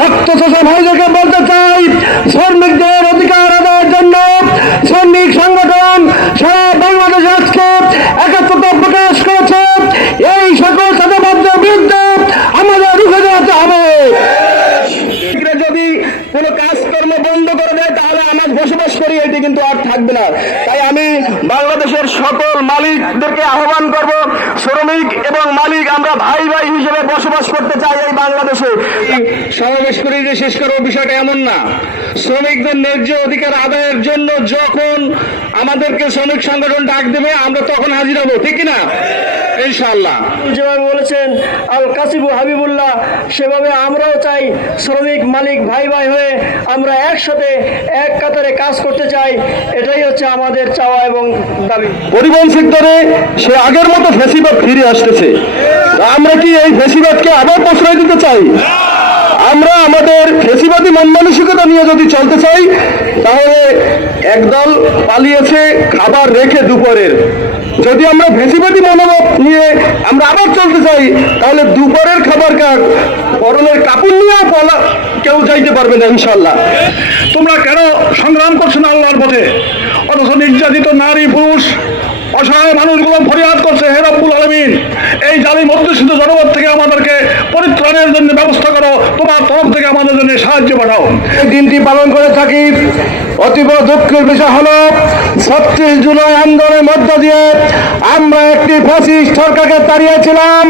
রক্তচোষা ভাইদেরকে বলতে চাই, শ্রমিকদের অধিকার আদায়ের জন্য শ্রমিক সংগঠন সারা বাংলাদেশে আজকে একাত্মতা প্রকাশ করেছে। এই সকল চাঁদাবাজদের বিরুদ্ধে আমাদের রুখে দাঁড়াতে হবে। যদি কোনো কাজকর্ম বন্ধ করে দেয় তাহলে আমরা বসবাস করি, এটি কিন্তু আর থাকবে না। তাই আমি বাংলাদেশের সকল মালিকদেরকে আহ্বান করব, শ্রমিক এবং মালিক আমরা ভাই ভাই হিসেবে বসবাস করতে চাই এই বাংলাদেশে। সমাবেশ করে যে শেষ করবো বিষয়টা এমন না। শ্রমিকদের ন্যায্য অধিকার আদায়ের জন্য যখন আমাদেরকে শ্রমিক সংগঠন ডাক দেবে আমরা তখন হাজির হবো, ঠিক কিনা? ইনশাআল্লাহ যেভাবে বলেছেন আল কাসিবু হাবিবুল্লাহ, সেভাবে আমরাও চাই শ্রমিক মালিক ভাই ভাই হয়ে আমরা একসাথে এক কাতারে কাজ করতে চাই। এটাই হচ্ছে আমাদের চাওয়া এবং দাবি। পরিবহন সেক্টরে সে আগের মতো ফেসিবাদ ফিরে আসতেছে। আমরা কি এই ফেসিবাদকে আবার প্রশ্রয় দিতে চাই? আমরা আমাদের ফেসিবাদী মন মানসিকতা নিয়ে যদি চলতে চাই তাহলে একদল পালিয়েছে খাবার রেখে দুপুরের। যদি আমরা ফেসিবাদী মনোভাব নিয়ে আমরা আবার চলতে চাই তাহলে দুপুরের খাবার পরনের কাপড় নিয়ে কেউ যাইতে পারবে না ইনশাল্লাহ। তোমরা কেন সংগ্রাম করছো না আল্লাহর পথে? অথচ নির্যাতিত নারী পুরুষ অসহায় মানুষগুলো ফরিয়াদ করছে, হে রব্বুল আলামিন এই জালিম অধ্যুষিত জনপদ থেকে আমাদেরকে পরিত্রাণের জন্য ব্যবস্থা করো, তোমার তরফ থেকে আমাদের জন্য সাহায্য পাঠাও। এই দিনটি পালন করে থাকি। অতীব দুঃখের বিষয় হলো ৩৬ জুলাই আন্দোলনের মধ্য দিয়ে আমরা একটি ফ্যাসিস্ট সরকারকে তাড়িয়েছিলাম।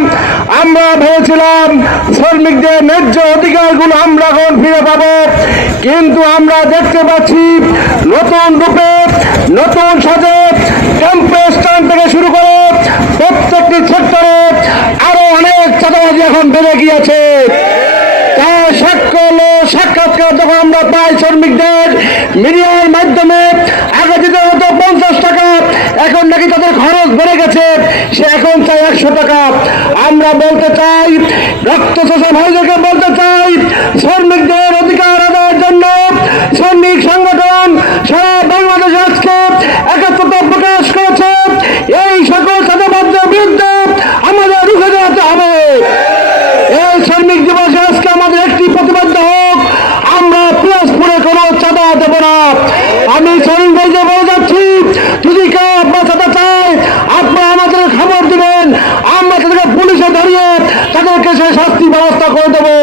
আমরা ভেবেছিলাম শ্রমিকদের ন্যায্য অধিকারগুলো আমরা এখন ফিরে পাবো, কিন্তু আমরা দেখতে পাচ্ছি নতুন রূপে নতুন সাজে ক্যাম্পেস্টান থেকে শুরু করে প্রত্যেকটি সেক্টরে আরো অনেক চাঁদাবাজি এখন বেড়ে গিয়েছে। তার সাক্ষাৎকার যখন আমরা পাই শ্রমিকদের মিডিয়ার মাধ্যমে, আগে যেতে হতো 50 টাকা, এখন নাকি তাদের খরচ বেড়ে গেছে, সে এখন চাই 100 টাকা। আমরা বলতে চাই, রক্তচোষা ভাইদেরকে বলতে চাই, শ্রমিকদের অধিকার আদায়ের জন্য শ্রমিক সংগঠন সারা বাংলাদেশে আজকে একাত্মতা প্রকাশ করেছে। এই সকল চাঁদাবাজদের বিরুদ্ধে আমাদের রুখে দাঁড়াতে হবে। এই শ্রমিক দিবসে আজকে আমাদের একটি প্রতিবাদ্য হোক, আমরা পিরোজপুরে কোনো চাঁদা দেব না। আমি শ্রমিক ভাইদের বলে যাচ্ছি, যদি কেউ আপনার চাঁদা চায় আপনারা আমাদের খবর দিবেন, আমরা তাদেরকে পুলিশে ধরিয়ে তাদেরকে সে শাস্তি ব্যবস্থা করে দেবো।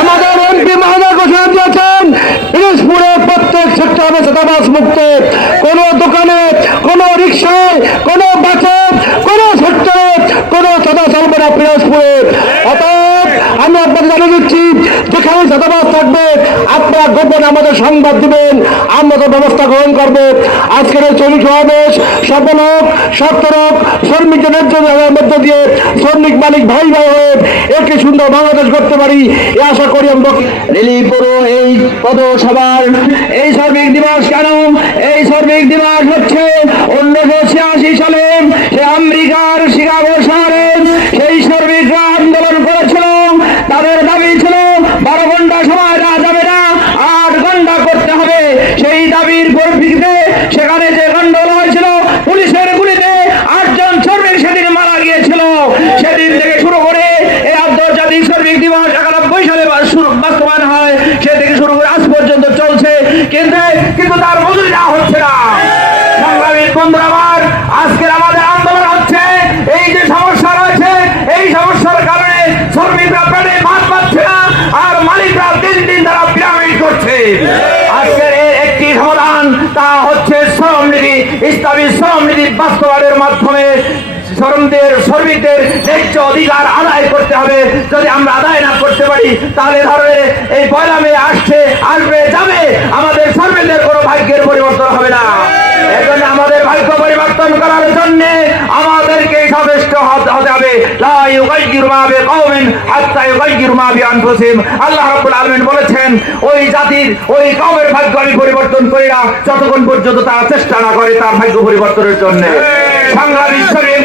আমাদের এমপি মহোদয় ঘোষণা দিয়েছেন পিরোজপুরের প্রত্যেক সেক্টর হবে চাঁদাবাজ মুক্ত। কোনো দোকানে, কোনো রিক্সায়, কোনো বাসে, কোনো সেক্টরে কোনো চাঁদা চলবে না পিরোজপুরে। অতএব আমি আপনাদের জানিয়ে দিচ্ছি, যেখানে চাঁদাবাজ থাকবে আপনারা গোপনে আমাদের সংবাদ দিবেন, আমরা তো ব্যবস্থা গ্রহণ করবো। আজকের এই শ্রমিক সমাবেশ সফল হোক, সত্তর হোক, শ্রমিকদের ন্যায্য অধিকারের মধ্য দিয়ে শ্রমিক মালিক ভাই ভাই হয়ে একটি সুন্দর বাংলাদেশ করতে পারি এ আশা করি। আমি রিলিপুরো এই পদসভার এই শ্রমিক দিবস কেন? এই শ্রমিক দিবস হচ্ছে 1986 সালে সে আমেরিকার শিকাগো শহরে সেই শ্রমিকরা আন্দোলন করেছিল। তাদের দাবি ছিল 12 ঘন্টা সময় দেওয়া যাবে না, 8 ঘন্টা করতে হবে। সেই দাবির পরিপ্রেক্ষিতে সেখানে যে গন্ডগোল হয়েছিল, পুলিশের গুলিতে 8 জন শ্রমিক সেদিন মারা গিয়েছিল। সেদিন থেকে শুরু করে এই আন্তর্জাতিক শ্রমিক দিবস 91 সালে বাস্তবায়ন হয়, সে থেকে শুরু করে আজ পর্যন্ত চলছে, কিন্তু তার মজুরি দেওয়া হচ্ছে না। সংগ্রামী বন্ধুরা আমার, আজকের আমাদের আন্দোলন হচ্ছে এই যে সমস্যা রয়েছে, এই সমস্যার কারণে শ্রমিকরা পেটে ভাত পাচ্ছে না আর মালিকরা দিন দিন তারা পিরামিড করছে। আজকের একটি সমাধান, তা হচ্ছে শ্রমনীতি, ইসলামী শ্রমনীতি বাস্তবায়নের মাধ্যমে শ্রমিকদের ন্যায্য অধিকার আদায় করতে হবে। যদি আমরা আদায় না করতে পারি তাহলে ধরবে এই 1 মে আসবে যাবে, আমাদের শ্রমিকদের কোনো ভাগ্যের পরিবর্তন হবে না। এজন্য আমাদের ভাগ্য পরিবর্তন করার জন্য আমাদেরকে সচেষ্ট হতে হবে। লা ইউগাইয়িরু মা বিকাওমিন হাত্তা ইউগাইয়িরু মা বিআনফুসিহিম। আল্লাহ রাব্বুল আলামিন বলেছেন, ওই জাতির ওই কওমের ভাগ্য আমি পরিবর্তন করি না যতক্ষণ পর্যন্ত তারা চেষ্টা না করে তার ভাগ্য পরিবর্তনের জন্য। সংগ্রামী শ্রমিক